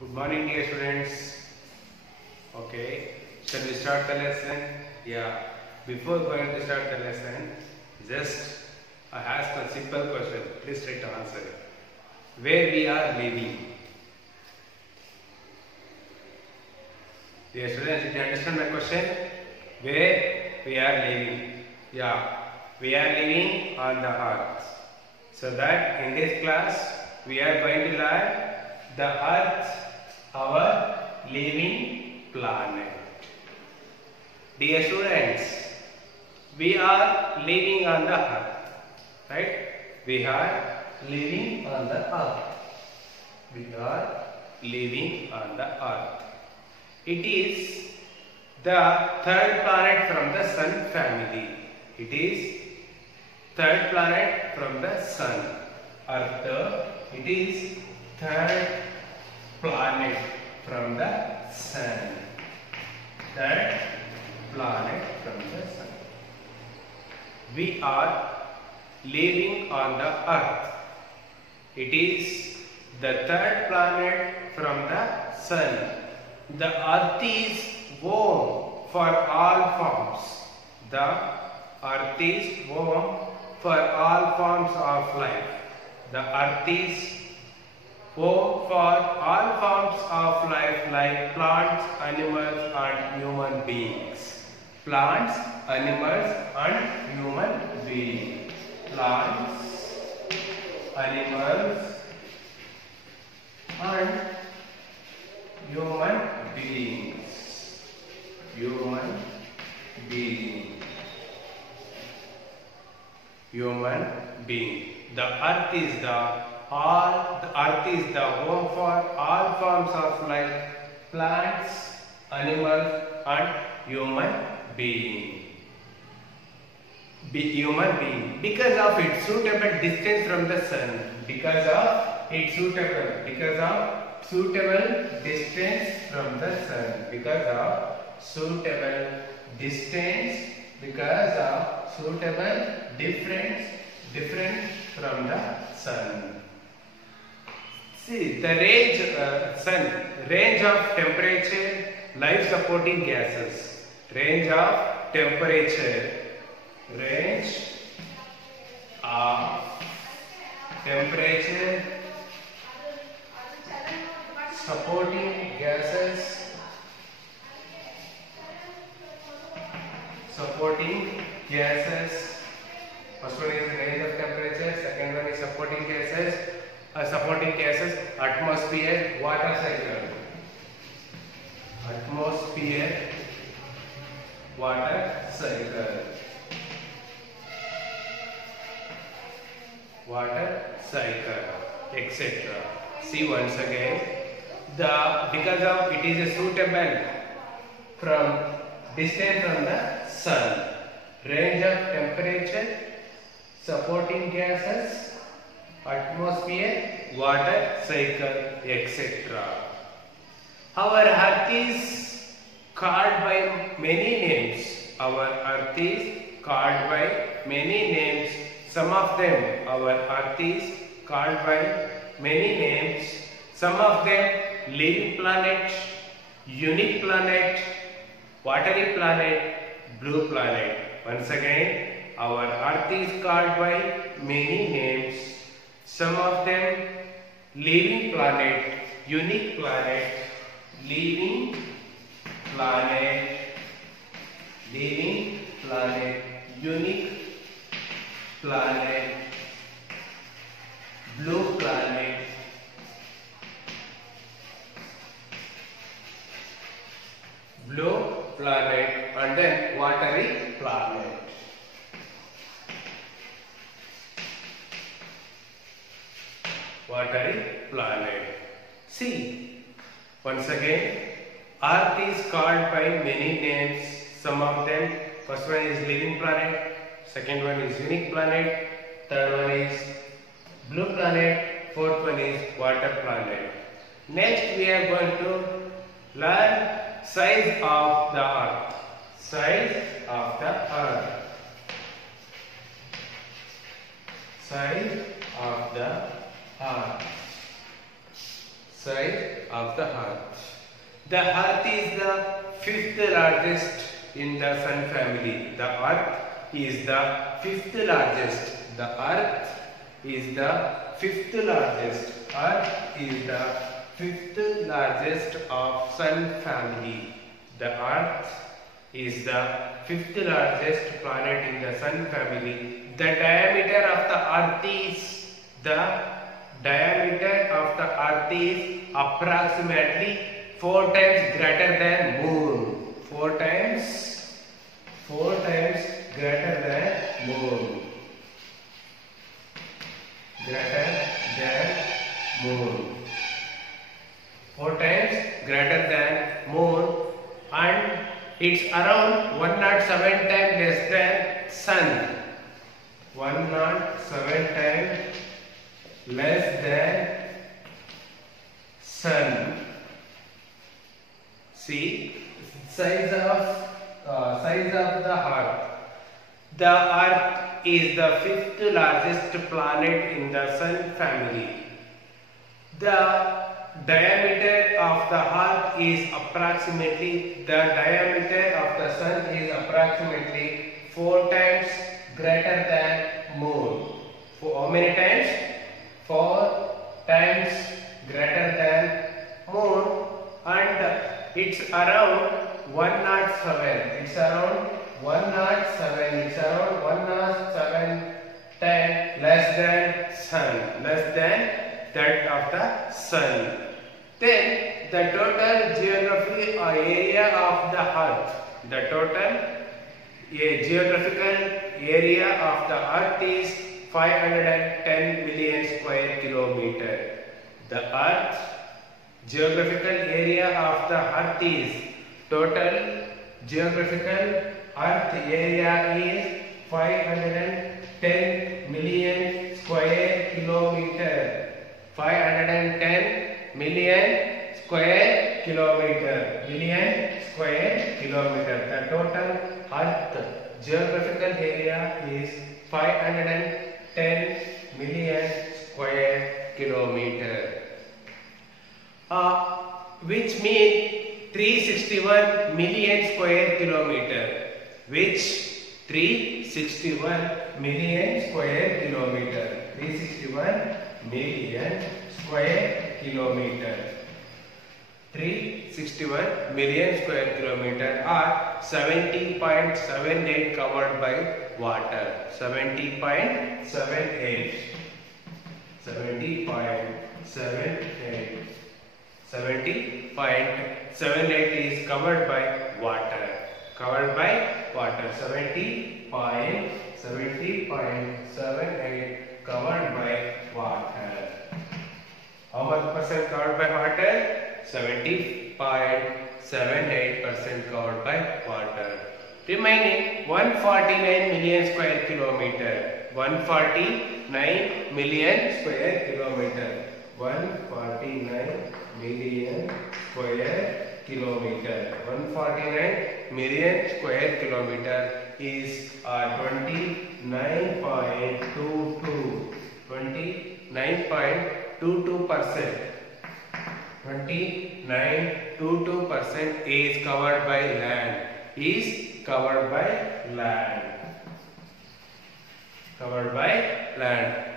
Good morning, dear students. Okay, shall we start the lesson? Yeah. Before going to start the lesson, just I ask a simple question. Please try to answer it. Where we are living? Dear students, did you understand my question? Where we are living? Yeah, we are living on the earth. So that in this class we are going to learn the earth, our living planet. Dear students, we are living on the earth, right? We are living on the earth. We are living on the earth. It is the third planet from the sun family. It is third planet from the sun. Earth, it is third planet from the sun. Third planet from the sun. We are living on the earth. It is the third planet from the sun. The earth is home for all forms. The earth is home for all forms of life. The earth is home for all forms of life like plants, animals and human beings. Plants, animals and human beings. Plants, animals and human beings. Human being. Human being. The earth is the home for all forms of life, plants, animals and human being. Human being, because of its suitable distance from the sun. Because of suitable distance from the sun. Because of suitable distance. Because of suitable difference from the sun. See the range of temperature, life supporting gases. Range of temperature. Range of temperature, supporting gases. Supporting gases. First one is range of temperature. Second one is supporting gases. Supporting gases. Atmosphere, water cycle. Atmosphere, water cycle. Water cycle, etc. See once again. Because of it is a suitable from distance from the sun. Range of temperature, supporting gases, atmosphere, water cycle, etc. Our earth is called by many names. Our earth is called by many names. Some of them, our earth is called by many names. Some of them living planet, unique planet, watery planet, blue planet. Once again, our earth is called by many names. Some of them living planet, unique planet, living planet, unique planet, blue planet, and then watery planet. Watery planet. See, once again, earth is called by many names. Some of them, first one is living planet, second one is unique planet, third one is blue planet, fourth one is water planet. Next we are going to learn size of the earth. Size of the earth. Size of the earth. Size of the Earth. The Earth is the fifth largest in the Sun family. The Earth is the fifth largest. The Earth is the fifth largest. Earth is the fifth largest of Sun family. The Earth is the fifth largest planet in the Sun family. The diameter of the Earth is approximately 4 times greater than Moon. 4 times greater than Moon. Greater than Moon. 4 times greater than Moon, and it's around 107 times less than Sun. 107 times less than Sun. See, size of the Earth. The Earth is the fifth largest planet in the Sun family. The diameter of the Earth is approximately, the diameter of the Sun is approximately 4 times greater than Moon. For how many times? 4 times greater than Moon, and it's around 107. It's around 107. It's around 107 times less than Sun. Less than that of the Sun. Then the total geographical area of the Earth. The total geographical area of the Earth is 510 million square kilometer. The Earth geographical area of the Earth is, total geographical Earth area is 510 million square kilometer. 510 million square kilometer. The total Earth geographical area is 510 million square kilometer. Which means 361 million square kilometer. Which 361 million square kilometer. 361 million square kilometer. 361 million square kilometer, or 70.78 covered by water. 70.78 is covered by water. 70.78 covered by water. How much percent covered by water? 70.78% covered by water. Remaining 149 million square kilometer. 149 million square kilometer. 149 million square kilometer. 149 million square kilometer is 29.22%. 29.22% is covered by land.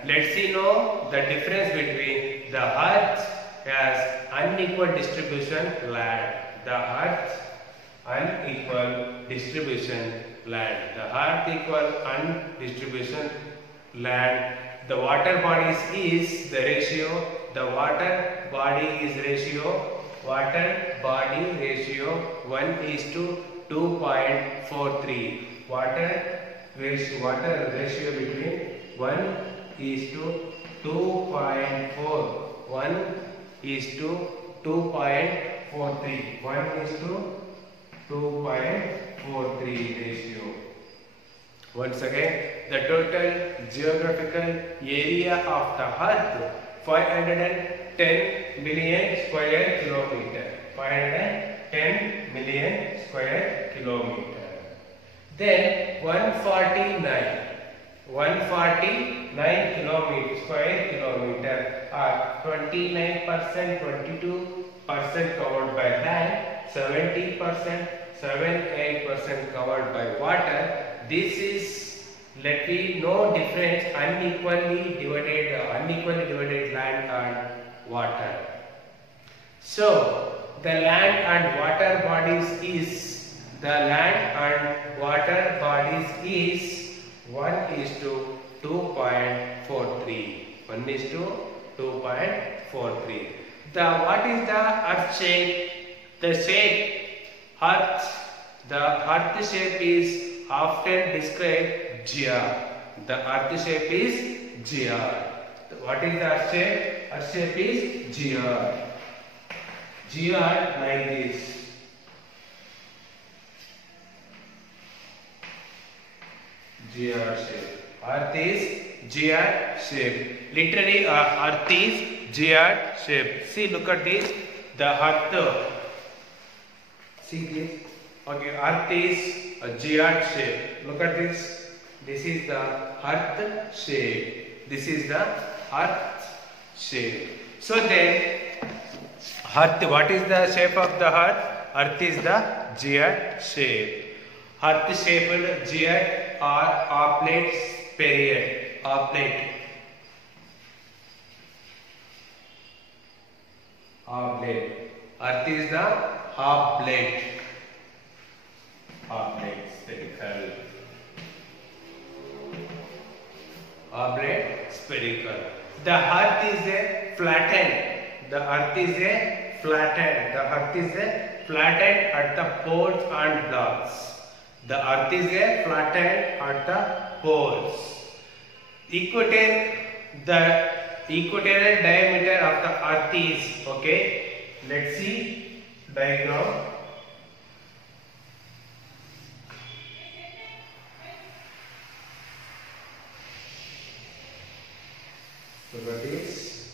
Let's see now the difference between the Earth has unequal distribution land. The Earth unequal distribution land. The Earth equal undistribution land. The water bodies is the ratio. The water body ratio 1:2.43. Water ratio between 1:2.4. 1:2.43. 1:2.43 ratio. Once again, the total geographical area of the Earth 510 million square kilometer. 510 million square kilometer. Then 149 9 square kilometer, or 29%, 22% covered by land, 70%, 78% covered by water. This is, let me know difference, unequally divided land and water. So the land and water bodies is 1:2.43. 1:2.43. What is the earth shape? The earth shape is often described gear. The earth shape is gear. What is the earth shape? Earth shape is gear. Gear like this. Gear shape. Earth is gear shape. Literally, earth is gear shape. See, look at this. The earth. See this. Okay, earth is a gear shape. Look at this. This is the earth shape. This is the earth shape. So then, earth. What is the shape of the earth? Earth is the gear shape. Earth shaped gear or oblate period. Oblate. Earth is the oblate. Oblate, spherical. Oblate, spherical. The earth is a flattened. The earth is a flattened. The earth is a flattened at the poles and blocks. The earth is a flattened at the poles. The equatorial diameter of the earth is, okay, let's see diagram. Look at this.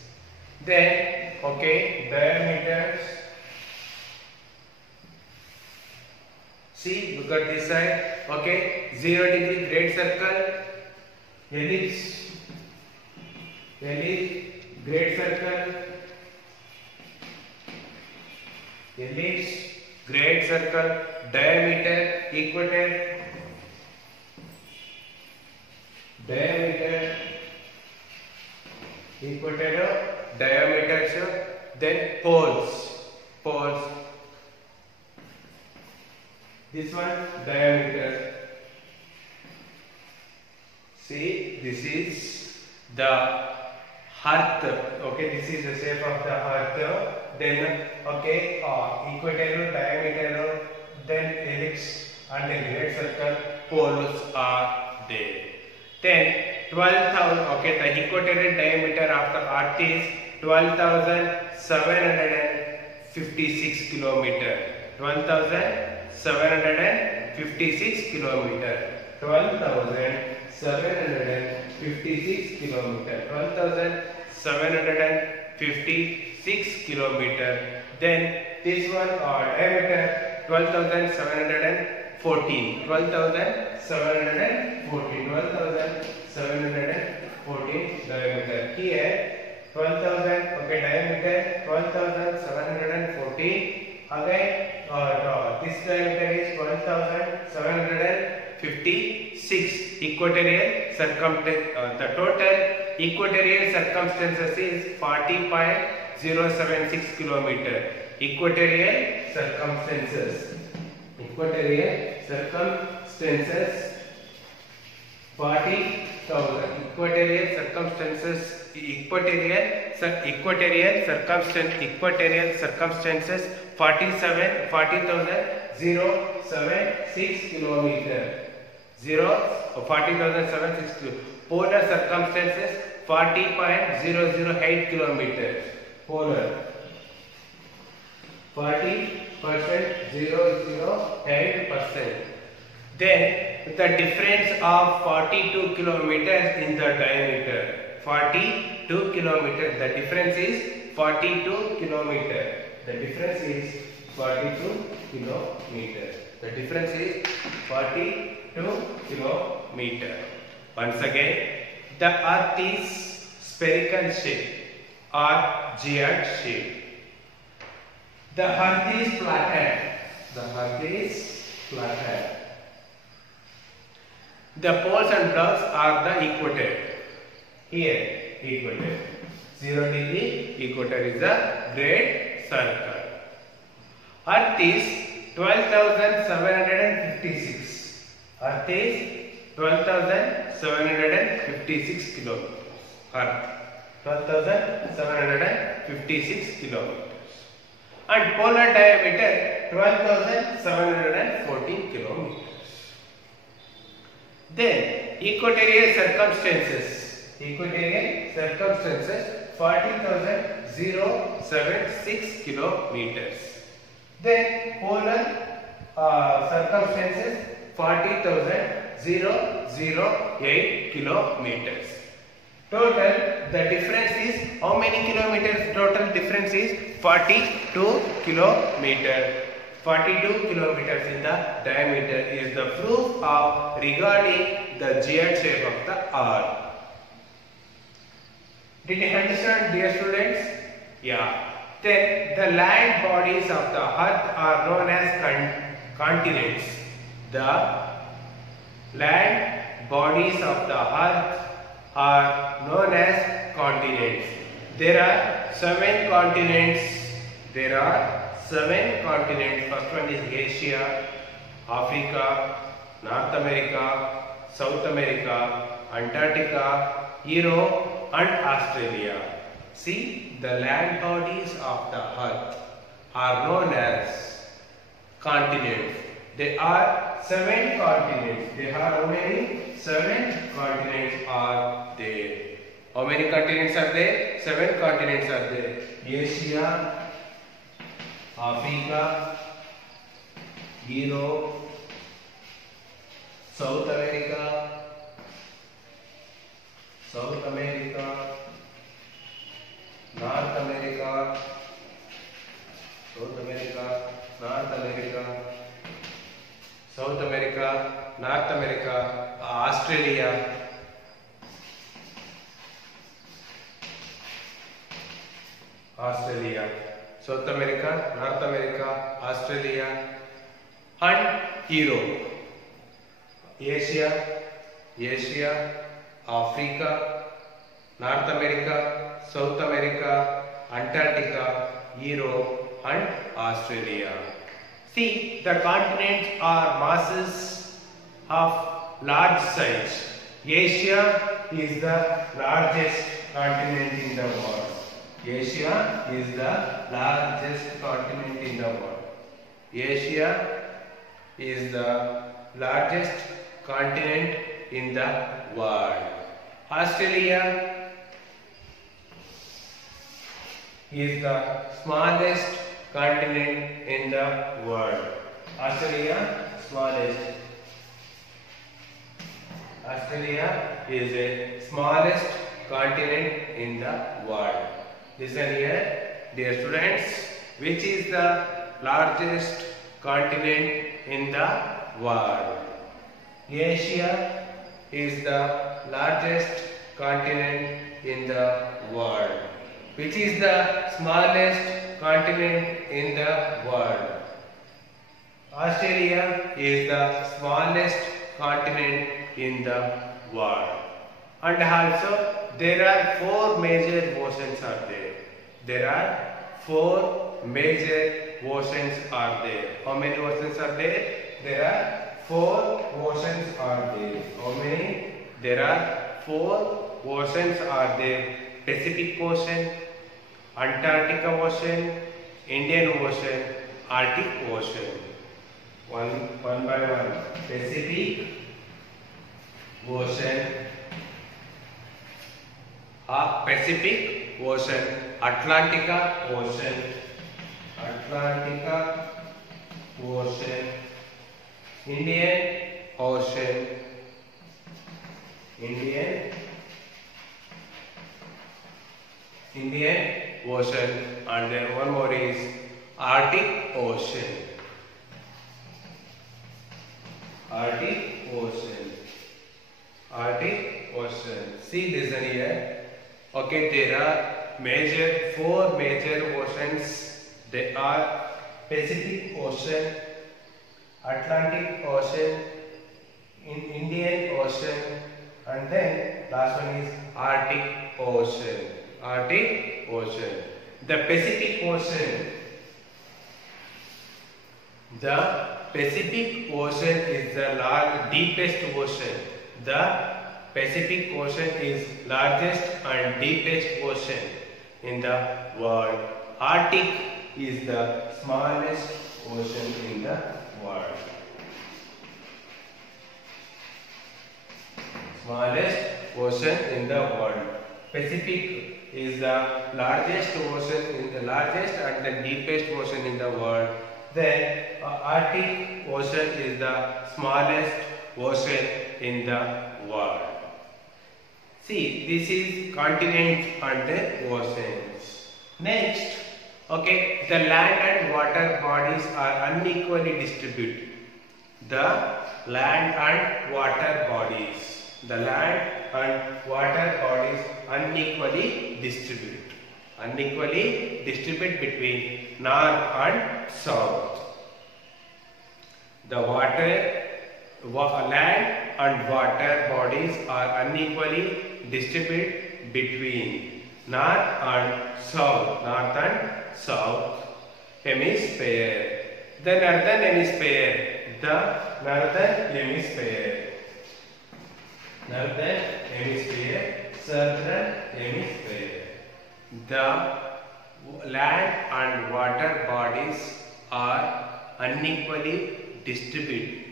Then, okay, diameters. See, look at this side. Okay, 0 degree great circle, ellipse, great circle, ellipse, great circle, diameter, equator, diameters, then poles. This one diameter. See, this is the earth. Okay, this is the shape of the earth. Then, okay, equatorial, diameter, then ellipse and then great circle. Poles are there. Then 12,000. Okay, the equatorial diameter of the earth is 12,756 kilometer. 12,756 kilometer. 12,756 kilometer. 12,756 kilometer. Then this one diameter 12,714. 12,714 diameter. Here 12,000. Okay, diameter 12,714. Again, this diameter is 12,756. Equatorial circumference. The total equatorial circumference is 40.076 kilometer. Equatorial circumferences. 40,000. Equatorial circumstances 40,076 kilometer. 40,076. Polar circumstances 40.008 kilometer. Polar 40%, 008%. Then the difference of 42 kilometers in the diameter. 42 kilometers. The difference is 42 kilometers. The difference is 42 kilometers. The difference is 42 kilometers. Once again, the earth is spherical shape or geode shape. The earth is flattened. The earth is flattened. The poles and plugs are the equator. Here, equator. 0 degree equator is a great circle. Earth is 12,756. Earth is 12,756 kilometers. Earth 12,756 kilometers. And polar diameter 12,714 kilometers. Then equatorial circumstances. Equatorial circumstances 40,076 kilometers. Then polar circumstances 40,008 kilometers. Total, the difference is how many kilometers? Total difference is 42 kilometers. 42 kilometers in the diameter is the proof of regarding the geode shape of the earth. Did you understand, dear students? Yeah. Then the land bodies of the earth are known as continents. The land bodies of the earth are known as continents. There are 7 continents. There are 7 continents. First one is Asia, Africa, North America, South America, Antarctica, Europe and Australia. See, the land bodies of the earth are known as continents. There are 7 continents. There are how many? 7 continents are there. How many continents are there? 7 continents are there. Asia, Africa, Europe, South America, North America, South America, North America, Australia, South America, North America, Australia and Europe. Asia, Africa, North America, South America, Antarctica, Europe and Australia. See, the continents are masses of large size. Asia is the largest continent in the world. Asia is the largest continent in the world. Asia is the largest continent in the world. Australia is the smallest continent in the world. Australia is the smallest continent in the world. Listen here, dear students. Which is the largest continent in the world? Asia is the largest continent in the world. Which is the smallest continent in the world? Australia is the smallest continent in the world. And also there are 4 major oceans are there. There are 4 major oceans are there. How many oceans are there? There are 4 oceans are there. How many? There are 4 oceans are there. Pacific Ocean, Antarctic Ocean, Indian Ocean, Arctic Ocean. One by one. Pacific Ocean, Atlantic Ocean, Indian Ocean, and then one more is Arctic Ocean. Arctic Ocean. See, listen here. Okay, there are four major oceans. They are Pacific Ocean, Atlantic Ocean, Indian Ocean, and then last one is Arctic Ocean. Arctic Ocean. The Pacific Ocean. The Pacific Ocean is the deepest ocean. The Pacific Ocean is largest and deepest ocean in the world. Arctic is the smallest ocean in the world. Smallest ocean in the world. Pacific is the largest and the deepest ocean in the world. Then Arctic Ocean is the smallest ocean in the world. See, this is continents and the oceans. Next, okay, the land and water bodies are unequally distributed. The land and water bodies. The land and water bodies unequally distributed. Unequally distributed between north and south. The land and water bodies are unequally distributed between north and south hemisphere. The northern hemisphere. Northern hemisphere, southern hemisphere. The land and water bodies are unequally distributed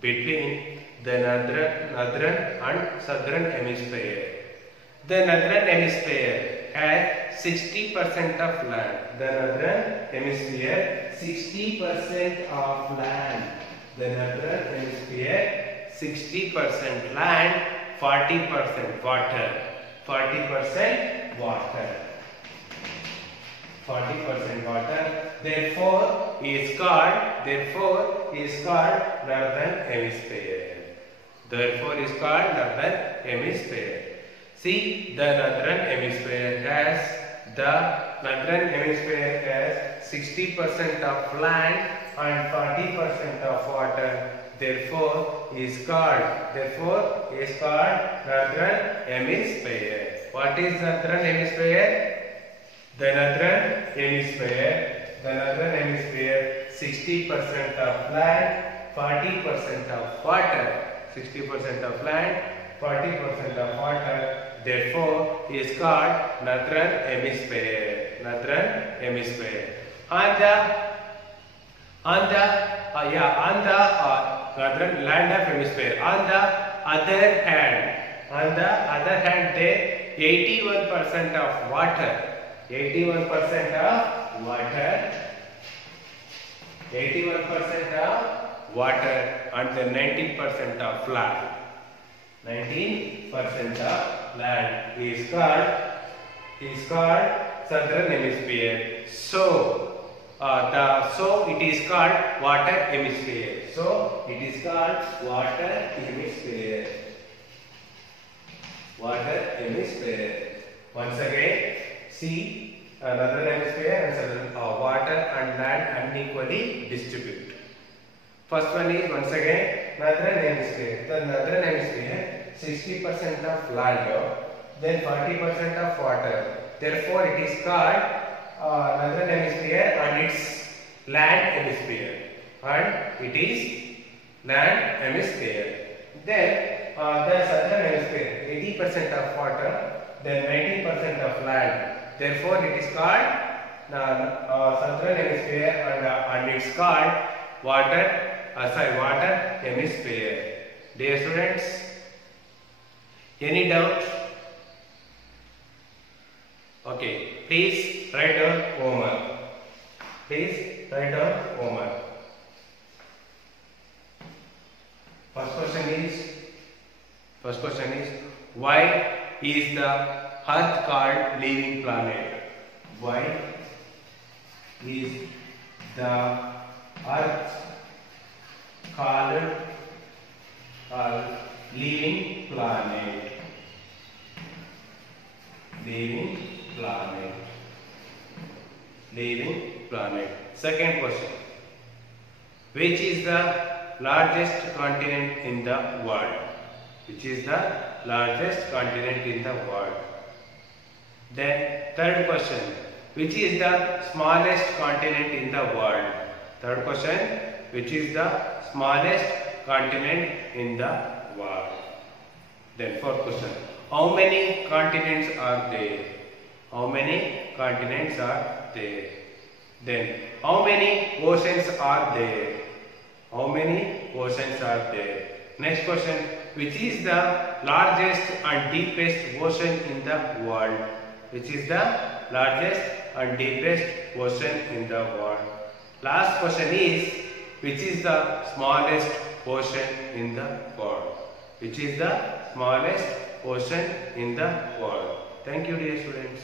between the northern and southern hemisphere. The northern hemisphere has 60% of land. The northern hemisphere 60% of land. The northern hemisphere 60% land, 40% water. 40% water. 40% water. Therefore, is called northern hemisphere. Therefore, is called northern hemisphere. See, the northern hemisphere has 60% of land and 40% of water. Therefore, is called northern hemisphere. What is northern hemisphere? The northern hemisphere 60% of land, 40% of water. 60% of land, 40% of water. Therefore, is called northern hemisphere. Northern hemisphere. On the northern land of hemisphere. On the other hand, there 81% of water. 81% of water and the 19% of land. 19% of land is called southern hemisphere. So it is called water hemisphere. So it is called water hemisphere. Water hemisphere. Once again, see, northern hemisphere and southern water and land unequally distributed. First one is once again northern hemisphere. The northern hemisphere 60% of land, then 40% of water. Therefore, it is called northern hemisphere and its land hemisphere. And it is land hemisphere. Then the southern hemisphere 80% of water, then 19% of land. Therefore, it is called southern hemisphere and it's called water hemisphere. Dear students, any doubt? Okay, please write down homework. First question is why is the Earth called living planet? Why is the Earth called living planet. Living planet. Living planet. Second question. Which is the largest continent in the world? Which is the largest continent in the world? Then third question. Which is the smallest continent in the world? Third question. Which is the smallest continent in the world? Then fourth question. How many continents are there? How many continents are there? Then how many oceans are there? How many oceans are there? Next question. Which is the largest and deepest ocean in the world? Which is the largest and deepest ocean in the world? Last question is, which is the smallest ocean in the world? Which is the smallest ocean in the world? Thank you, dear students.